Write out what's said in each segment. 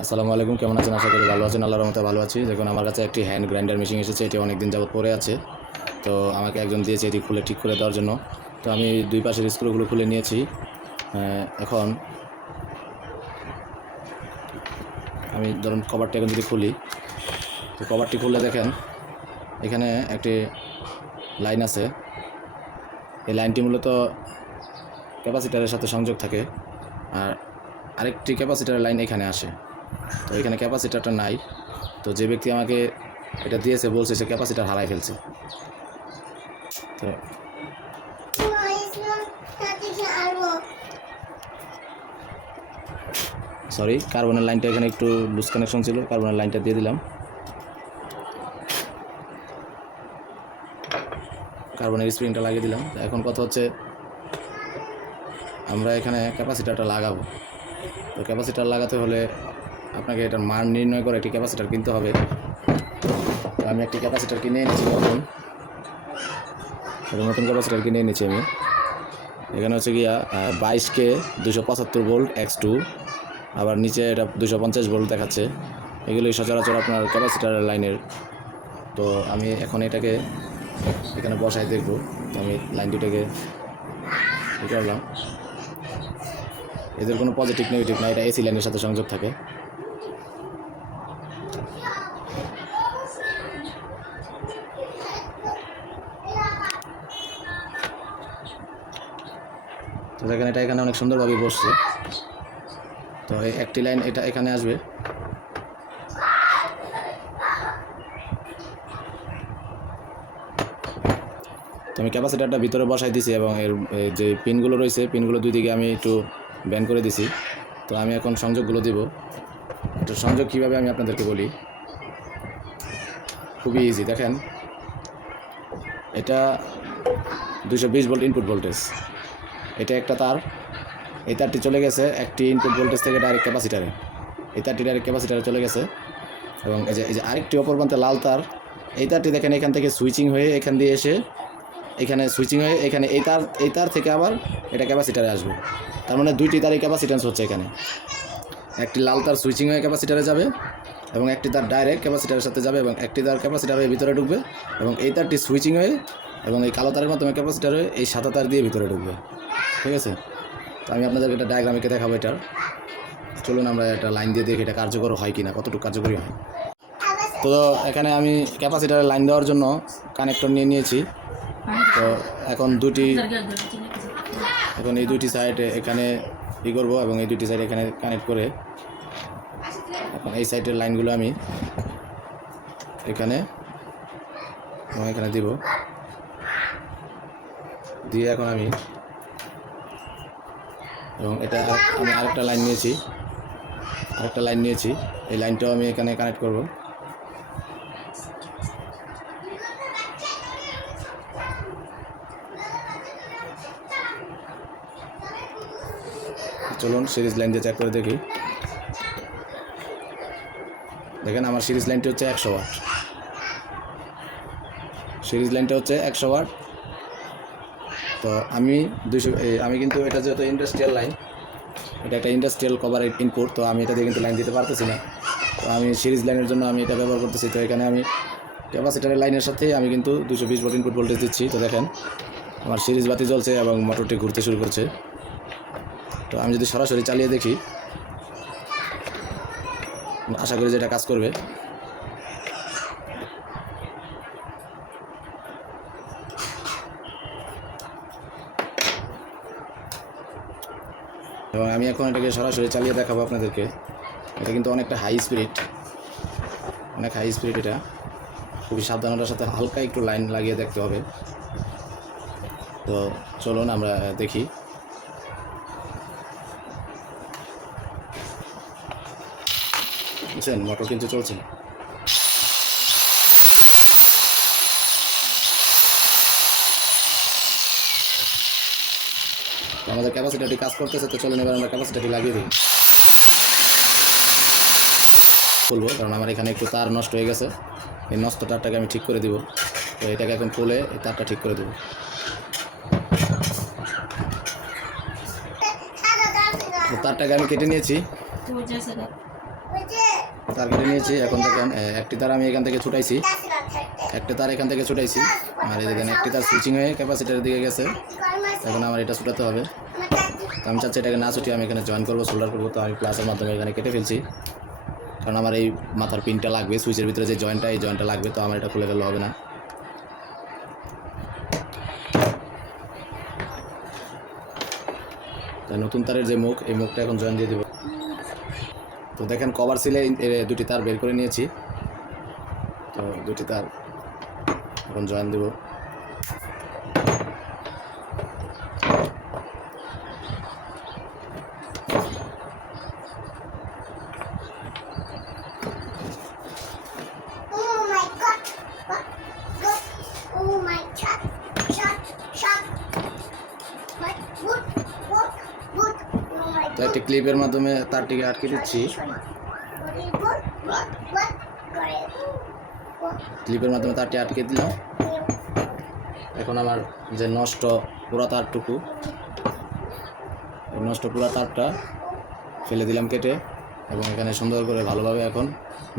আসসালামু আলাইকুম, কেমন আছেন? আশা করি ভালো আছেন। আল্লাহর রহমতে ভালো আছি। দেখুন, আমার কাছে একটি হ্যান্ড গ্রাইন্ডার মেশিন এসেছে। এটি অনেক দিন যাবত পড়ে আছে। তো আমাকে একজন দিয়েছে এটি খুলে ঠিক করে দেওয়ার জন্য। তো আমি দুই পাশের স্ক্রুগুলো খুলে নিয়েছি। এখন আমি ধরুন কভারটি এখন যদি খুলি, তো কভারটি খুললে দেখেন এখানে একটি লাইন আছে। এই লাইনটি মূলত ক্যাপাসিটারের সাথে সংযোগ থাকে, আর আরেকটি ক্যাপাসিটারের লাইন এখানে আসে। তো এখানে ক্যাপাসিটারটা নাই। তো যে ব্যক্তি আমাকে এটা দিয়েছে বলছে সে ক্যাপাসিটার হারাই ফেলছে। তো সরি, কার্বনের লাইনটা এখানে একটু লুজ কানেকশন ছিল, কার্বনের লাইনটা দিয়ে দিলাম। কার্বনের স্প্রিংটা লাগিয়ে দিলাম। এখন কথা হচ্ছে আমরা এখানে ক্যাপাসিটারটা লাগাবো। তো ক্যাপাসিটার লাগাতে হলে আপনাকে এটার মান নির্ণয় করে একটি ক্যাপাসিটার কিনতে হবে। তো আমি একটি ক্যাপাসিটার কিনে এনেছি। নতুন ক্যাপাসিটার কিনে এনেছি আমি। এখানে হচ্ছে গিয়া 22K 275 ভোল্ট X2, আবার নিচে এটা 250 ভোল্ট দেখাচ্ছে। এগুলোই সচরাচর আপনার ক্যাপাসিটারের লাইনের। তো আমি এখন এটাকে এখানে বসাই দেখব। তো আমি লাইন দুটাকে করলাম। এদের কোনো পজিটিভ নেগেটিভ না, এটা এসি লাইনের সাথে সংযোগ থাকে। তো দেখেন এটা এখানে অনেক সুন্দরভাবে বসছে। তো এই একটি লাইন এটা এখানে আসবে। তো আমি ক্যাপাসিটারটা ভিতরে বসাই দিছি এবং এর যে পিনগুলো রয়েছে পিনগুলো দুই দিকে আমি একটু ব্যান্ড করে দিছি। তো আমি এখন সংযোগগুলো দিব। এটা সংযোগ কীভাবে আমি আপনাদেরকে বলি, খুবই ইজি। দেখেন এটা 220 ভোল্ট ইনপুট ভোল্টেজ, এটা একটা তার। এই তারটি চলে গেছে একটি ইনপুট ভোল্টেজ থেকে ডাইরেক্ট ক্যাপাসিটারে। এই তারটি ডাইরেক্ট ক্যাপাসিটারে চলে গেছে। এবং এই যে আরেকটি অপর প্রান্তে লাল তার, এই তারটি দেখেন এখান থেকে সুইচিং হয়ে এখান দিয়ে এসে এখানে সুইচিং হয়ে এখানে এই তার থেকে আবার এটা ক্যাপাসিটারে আসবে। তার মানে দুইটি তারই ক্যাপাসিট্যান্স হচ্ছে এখানে। একটি লাল তার সুইচিং হয়ে ক্যাপাসিটারে যাবে এবং একটি তার ডাইরেক্ট ক্যাপাসিটারের সাথে যাবে, এবং একটি তার ক্যাপাসিটার হয়ে ভিতরে ঢুকবে এবং এই তারটি সুইচিং হয়ে এবং এই কালো তারের মাধ্যমে ক্যাপাসিটার হয়ে এই সাদা তার দিয়ে ভিতরে ঢুকবে। ঠিক আছে? তো আমি আপনাদেরকে একটা ডায়াগ্রামিকে দেখাবো এটার। চলুন আমরা একটা লাইন দিয়ে দেখি এটা কার্যকর হয় কিনা, কতটুকু কার্যকরী হয়। তো এখানে আমি ক্যাপাসিটারের লাইন দেওয়ার জন্য কানেক্টর নিয়ে নিয়েছি। তো এখন এই দুটি সাইডে এখানে করবো এবং এই দুটি সাইড এখানে কানেক্ট করে এখন এই সাইডের লাইনগুলো আমি এখানে দিব। দিয়ে এখন আমি এবং এটা আমি আরেকটা লাইন নিয়েছি, এই লাইনটাও আমি এখানে কানেক্ট করব। চলুন সিরিজ লাইন দিয়ে চেক করে দেখি। দেখেন আমার সিরিজ লাইনটি হচ্ছে 100 ওয়াট। সিরিজ লাইনটা হচ্ছে 100 ওয়াট। তো আমি কিন্তু এটা যেহেতু ইন্ডাস্ট্রিয়াল লাইন, এটা একটা ইন্ডাস্ট্রিয়াল কভার ইনপুট, তো আমি এটা দিয়ে কিন্তু লাইন দিতে পারতেছি না। তো আমি সিরিজ লাইনের জন্য আমি এটা ব্যবহার করতেছি। তো এখানে আমি ক্যাপাসিটারের লাইনের সাথে আমি কিন্তু 220 ভোল্ট ইনপুট ভোল্টেজ দিচ্ছি। তো দেখেন আমার সিরিজ বাতি জ্বলছে এবং মোটরটি ঘুরতে শুরু করছে। তো আমি যদি সরাসরি চালিয়ে দেখি, আশা করি যে এটা কাজ করবে। এবং আমি এখন এটাকে সরাসরি চালিয়ে দেখাবো আপনাদেরকে। এটা কিন্তু অনেকটা হাই স্পিড, এটা খুবই সাবধানতার সাথে হালকা একটু লাইন লাগিয়ে দেখতে হবে। তো চলুন আমরা দেখি। বুঝছেন, মোটর কিন্তু চলছে। আমাদের ক্যাপাসিটারটি কাজ করতেছে। তো চলুন এবার আমরা ক্যাপাসিটারটি লাগিয়ে দিই। খুলবো, কারণ আমার এখানে একটু তার নষ্ট হয়ে গেছে। এই নষ্ট তারটাকে আমি ঠিক করে দিব। তো এটাকে এখন খুলে এই তারটা ঠিক করে দেবো। তারটাকে আমি কেটে নিয়েছি। তার কেটে নিয়েছি। এখন দেখেন একটি তার আমি এখান থেকে ছুটাইছি, একটা তার এখান থেকে ছুটাইছি, আর এই দেখেন একটি তার সুইচিং হয়ে ক্যাপাসিটারের দিকে গেছে। এখন আমার এটা ছুটাতে হবে। তো আমি চাচ্ছি এটাকে না ছুটিয়ে আমি এখানে জয়েন করবো, সোল্ডার করবো। তো আমি প্লাসের মাধ্যমে এখানে কেটে ফেলছি, কারণ আমার এই মাথার পিনটা লাগবে, সুইচের ভিতরে যে জয়েন্টটা, এই জয়েন্টটা লাগবে। তো আমার এটা খুলে ফেললে হবে না। নতুন তারের যে মুখ, এই মুখটা এখন জয়েন দিয়ে দেবো। তো দেখেন কভার সিলে দুটি তার বের করে নিয়েছি। তো দুটি তার এখন জয়েন দেব। তো একটি ক্লিপের মাধ্যমে তারটিকে আটকে দিচ্ছি। ক্লিপের মাধ্যমে তারটি আটকে দিলাম। এখন আমার যে নষ্ট পুরা তারটুকু, নষ্ট পুরা তারটা ফেলে দিলাম কেটে, এবং এখানে সুন্দর করে ভালোভাবে এখন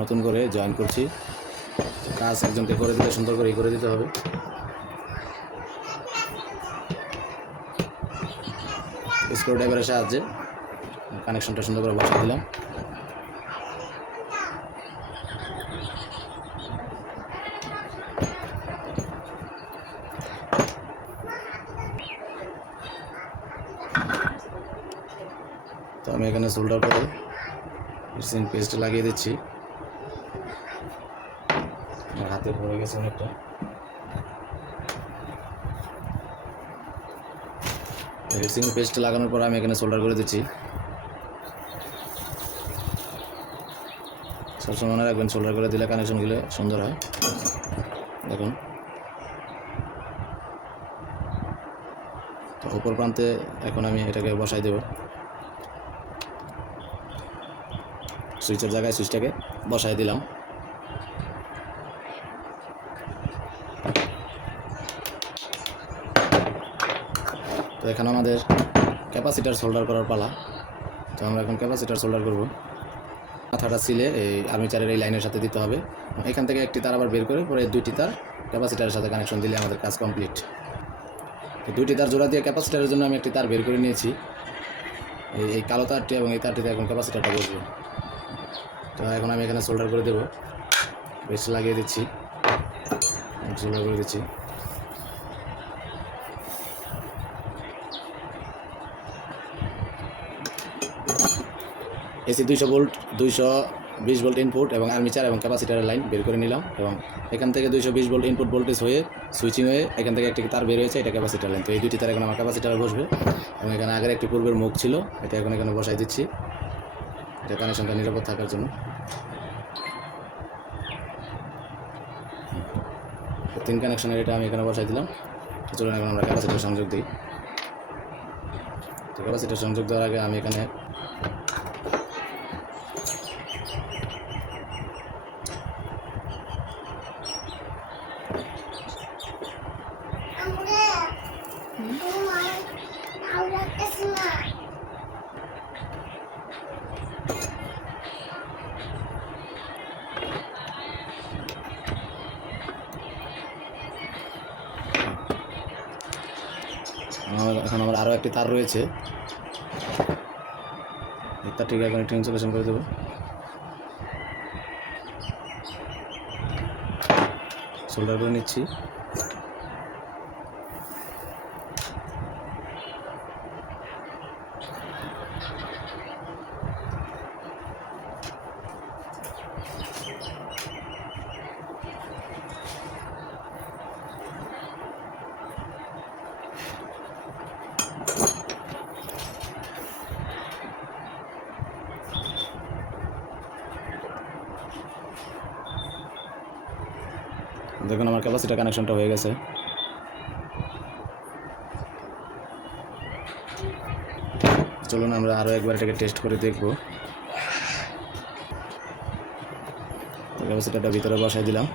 নতুন করে জয়েন করছি। কাজ একজনকে করে দিলে সুন্দর করে করে দিতে হবে। স্ক্রু ড্রাইভারের সাহায্যে কানেকশনটা সুন্দর করে বসিয়ে দিলাম। তো আমি এখানে সোল্ডার করে মেশিন পেস্ট লাগিয়ে দিচ্ছি। আমার হাতে পড়ে গেছে অনেকটা। মেশিন পেস্ট লাগানোর পর আমি এখানে সোল্ডার করে দিচ্ছি। সবসময় মনে রাখবেন, সোল্ডার করে দিলে কানেকশনগুলো সুন্দর হয়। দেখুন, তো উপর প্রান্তে এখন আমি এটাকে বসাই দেব। সুইচের জায়গায় সুইচটাকে বসাই দিলাম। তো এখানে আমাদের ক্যাপাসিটার সোল্ডার করার পালা। তো আমরা এখন ক্যাপাসিটার সোল্ডার করব। মাথাটা সিলে এই আর্মিচারের এই লাইনের সাথে দিতে হবে। এখান থেকে একটি তার আবার বের করে পরে দুইটি তার ক্যাপাসিটারের সাথে কানেকশন দিলে আমাদের কাজ কমপ্লিট। তো দুইটি তার জোড়া দিয়ে ক্যাপাসিটারের জন্য আমি একটি তার বের করে নিয়েছি। এই কালো তারটি এবং এই তারটিতে এখন ক্যাপাসিটারটা বসবে। তো এখন আমি এখানে সোল্ডার করে দেবো। পেস্ট লাগিয়ে দিচ্ছি, সোল্ডার করে দিচ্ছি। এসি 200 ভোল্ট, 220 ভোল্ট ইনপুট এবং আর্মিচার এবং ক্যাপাসিটারের লাইন বের করে নিলাম। এবং এখান থেকে 220 ভোল্ট ইনপুট ভোল্টেজ হয়ে সুইচিং হয়ে এখান থেকে একটি তার বের হয়েছে, এটা ক্যাপাসিটার লাইন। তো এই দুটি তার এখন আমার ক্যাপাসিটারে বসবে। এবং এখানে আগের একটি পূর্বের মুখ ছিল, এটা এখন এখানে বসাই দিচ্ছি, এটা কানেকশনটা নিরাপদ থাকার জন্য। তিন কানেকশনের এটা আমি এখানে বসাই দিলাম। তো চলুন এখন আমরা ক্যাপাসিটার সংযোগ দিই। তো ক্যাপাসিটার সংযোগ দেওয়ার আগে আমি এখানে এখন আমার আরও একটি তার রয়েছে, তারটিকে এখন একটু ইনসুলেশন করে দেবো। সোল্ডার করে নিচ্ছি। দেখুন আমার ক্যাপাসিটার কানেকশনটা হয়ে গেছে। চলুন আমরা আরও একবার এটাকে টেস্ট করে দেখব। ক্যাপাসিটারটা ভিতরে বসাই দিলাম।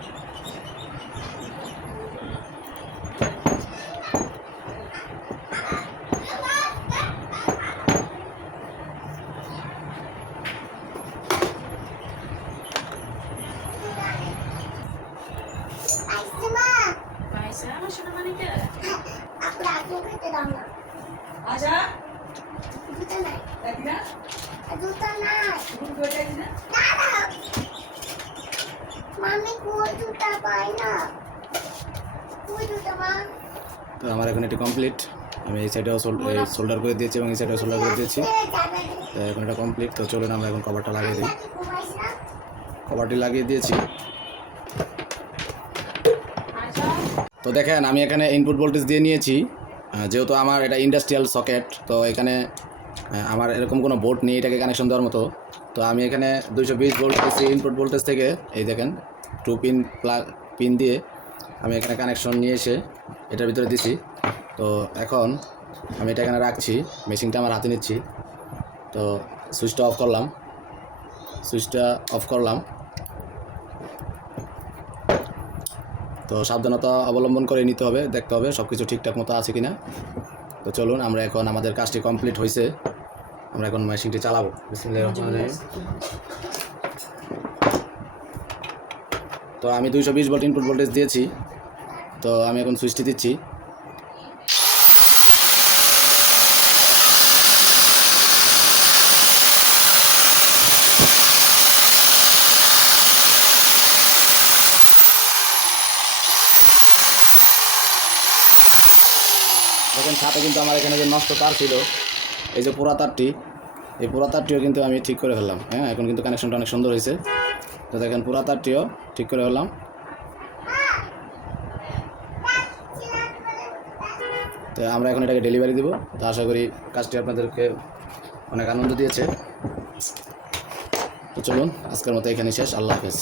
তো আমার এখন এটি কমপ্লিট। আমি এই সাইডেও সোল্ডার করে দিয়েছি এবং এই সাইডেও সোল্ডার করে দিয়েছি। তো এখন এটা কমপ্লিট। তো চলুন আমরা এখন কভারটা লাগিয়ে দিই। কভারটি লাগিয়ে দিয়েছি। তো দেখেন আমি এখানে ইনপুট ভোল্টেজ দিয়ে নিয়েছি। যেহেতু আমার এটা ইন্ডাস্ট্রিয়াল সকেট, তো এখানে আমার এরকম কোনো বোর্ড নেই এটাকে কানেকশন দেওয়ার মতো। তো আমি এখানে 220 ভোল্ট দিচ্ছি ইনপুট ভোল্টেজ থেকে। এই দেখেন 2 পিন দিয়ে আমি এখানে কানেকশন নিয়ে এসে এটার ভিতরে দিছি। তো এখন আমি এটা এখানে রাখছি, মেশিনটা আমার হাতে নিচ্ছি। তো সুইচটা অফ করলাম। তো সাবধানতা অবলম্বন করে নিতে হবে, দেখতে হবে সব কিছু ঠিকঠাক মতো আছে কিনা। তো চলুন আমরা এখন, আমাদের কাজটি কমপ্লিট হয়েছে, আমরা এখন মেশিনটি চালাবো। বিসমিল্লাহির রহমানির রহিম। তো আমি 220 ভোল্ট ইনপুট ভোল্টেজ দিয়েছি। তো আমি এখন সুইচটি দিচ্ছি। এখন সাথে কিন্তু আমার এখানে যে নষ্ট তার ছিল, এই যে পুরা তারটি, এই পুরা তারটিও কিন্তু আমি ঠিক করে ফেললাম। হ্যাঁ, এখন কিন্তু কানেকশনটা অনেক সুন্দর হয়েছে। তো দেখেন পুরা তারটিও ঠিক করে ফেললাম। তো আমরা এখন এটাকে ডেলিভারি দেবো। তো আশা করি কাজটি আপনাদেরকে অনেক আনন্দ দিয়েছে। তো চলুন আজকের মতো এখানে শেষ। আল্লাহ হাফেজ।